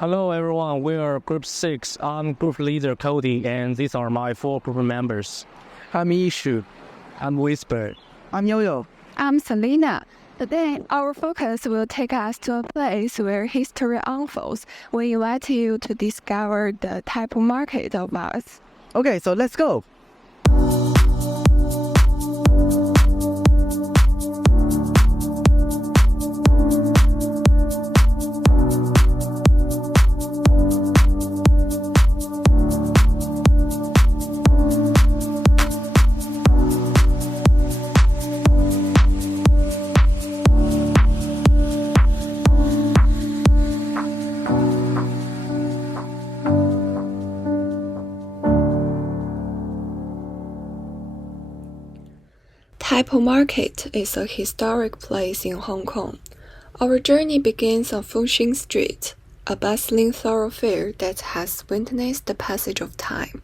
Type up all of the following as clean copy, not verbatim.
Hello everyone, we are Group 6. I'm Group Leader Cody, and these are my 4 group members. I'm Ishu. I'm Whisper. I'm Yo-Yo. I'm Selena. Today, our focus will take us to a place where history unfolds. We invite you to discover the type of market of us. Okay, so let's go. Typo Market is a historic place in Hong Kong. Our journey begins on Fuxing Street, a bustling thoroughfare that has witnessed the passage of time.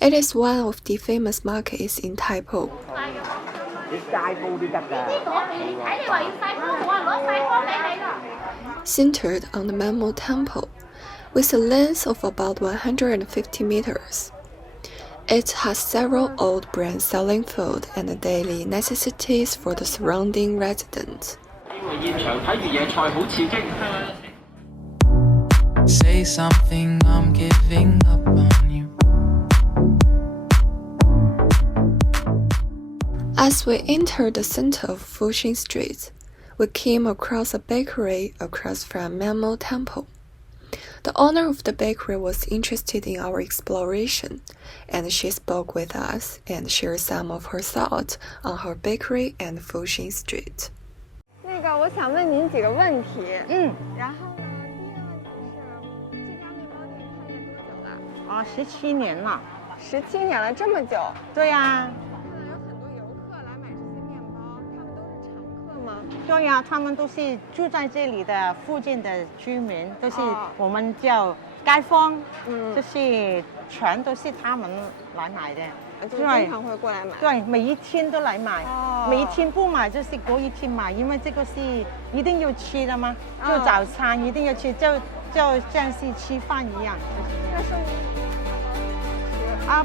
It is one of the famous markets in Typo. Centered on the Mammo Temple, with a length of about 150 meters. It has several old brands selling food and daily necessities for the surrounding residents. Say something, I'm giving up on you. As we entered the center of Fuxing Street, we came across a bakery across from Mammo Temple. The owner of the bakery was interested in our exploration, and she spoke with us and shared some of her thoughts on her bakery and Fuxing Street. 我想问您几个问题。然后呢，第二个就是这家面包店开业多久了17年了。？17年了，这么久。对呀。有很多游客来买这些面包，他们都是常客吗？对呀，他们都是住在这里的附近的居民，都是我们叫街坊，就是全都是他们来买的。就经常会过来买。对，每一天都来买，每一天不买就是过一天买，因为这个是一定要吃的嘛，就早餐一定要吃，就像是吃饭一样。那说明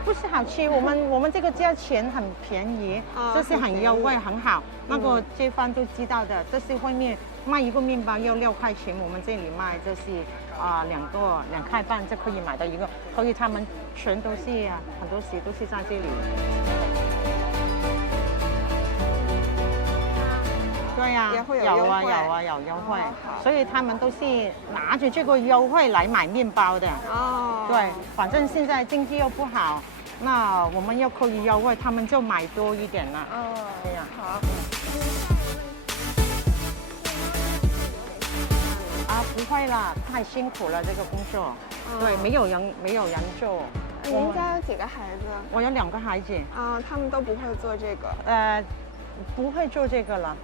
不是好吃，我们这个价钱很便宜，就是很优惠，很好。那个街坊都知道的，就是外面卖一个面包要6块钱，我们这里卖就是2块半就可以买到一个，所以他们全都是很多时都是在这里。对呀，有优惠，所以他们都是拿着这个优惠来买面包的。对，反正现在经济又不好，那我们又可以优惠，他们就买多一点了。这样。好。不会啦，太辛苦了这个工作。对，没有人做。您家有几个孩子？我有2个孩子。他们都不会做这个。不会做这个了。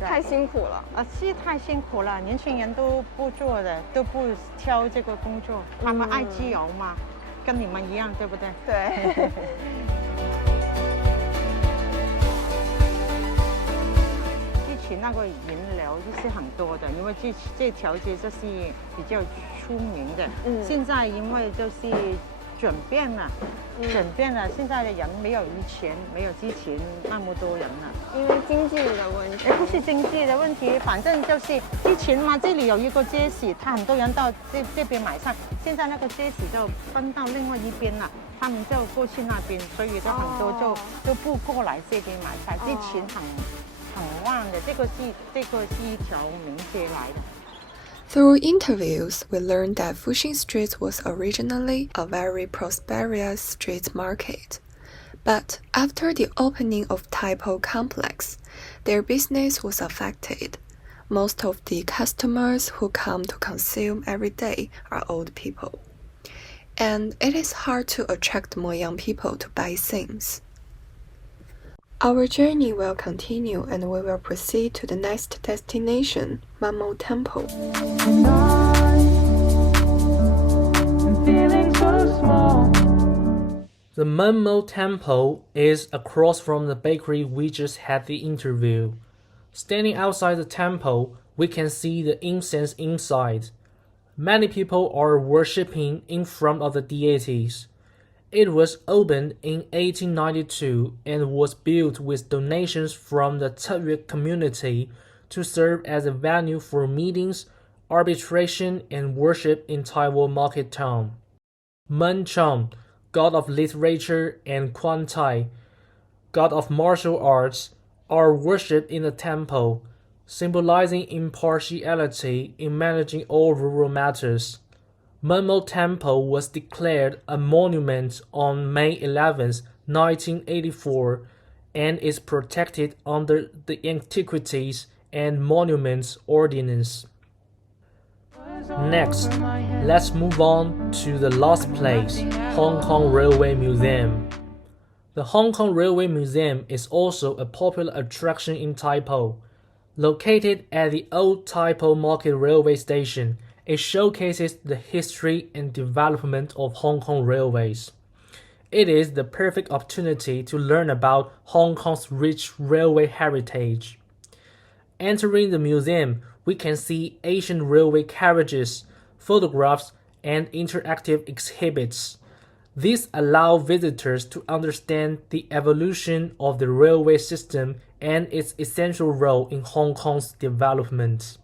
太辛苦了。是太辛苦了，年轻人都不做的，都不挑这个工作，他们爱自由嘛，跟你们一样，对不对？对。之前那个人流就是很多的，因为这条街就是比较出名的。现在因为就是转变了，现在的人没有之前那么多人了。因为经济的问题。不是经济的问题，反正就是之前嘛，这里有一个街市，他很多人到这边买菜，现在那个街市就搬到另外一边了，他们就过去那边，所以就很多就不过来这边买菜。之前很旺的，这个是一条名街来的。Through interviews, we learned that Fuxing Street was originally a very prosperous street market. But after the opening of Typo Complex, their business was affected. Most of the customers who come to consume every day are old people. And it is hard to attract more young people to buy things. Our journey will continue and we will proceed to the next destination, Mammo Temple. The Mammo Temple is across from the bakery we just had the interview. Standing outside the temple, we can see the incense inside. Many people are worshipping in front of the deities. It was opened in 1892 and was built with donations from the Tayue community to serve as a venue for meetings, arbitration, and worship in Taiwan Market Town. Men Chong, god of literature, and Quan Tai, god of martial arts, are worshipped in the temple, symbolizing impartiality in managing all rural matters. Menmo Temple was declared a monument on May 11, 1984, and is protected under the Antiquities and Monuments Ordinance. Next, let's move on to the last place, Hong Kong Railway Museum. The Hong Kong Railway Museum is also a popular attraction in Taipo. Located at the old Taipo Market Railway Station, it showcases the history and development of Hong Kong railways. It is the perfect opportunity to learn about Hong Kong's rich railway heritage. Entering the museum, we can see ancient railway carriages, photographs, and interactive exhibits. These allow visitors to understand the evolution of the railway system and its essential role in Hong Kong's development.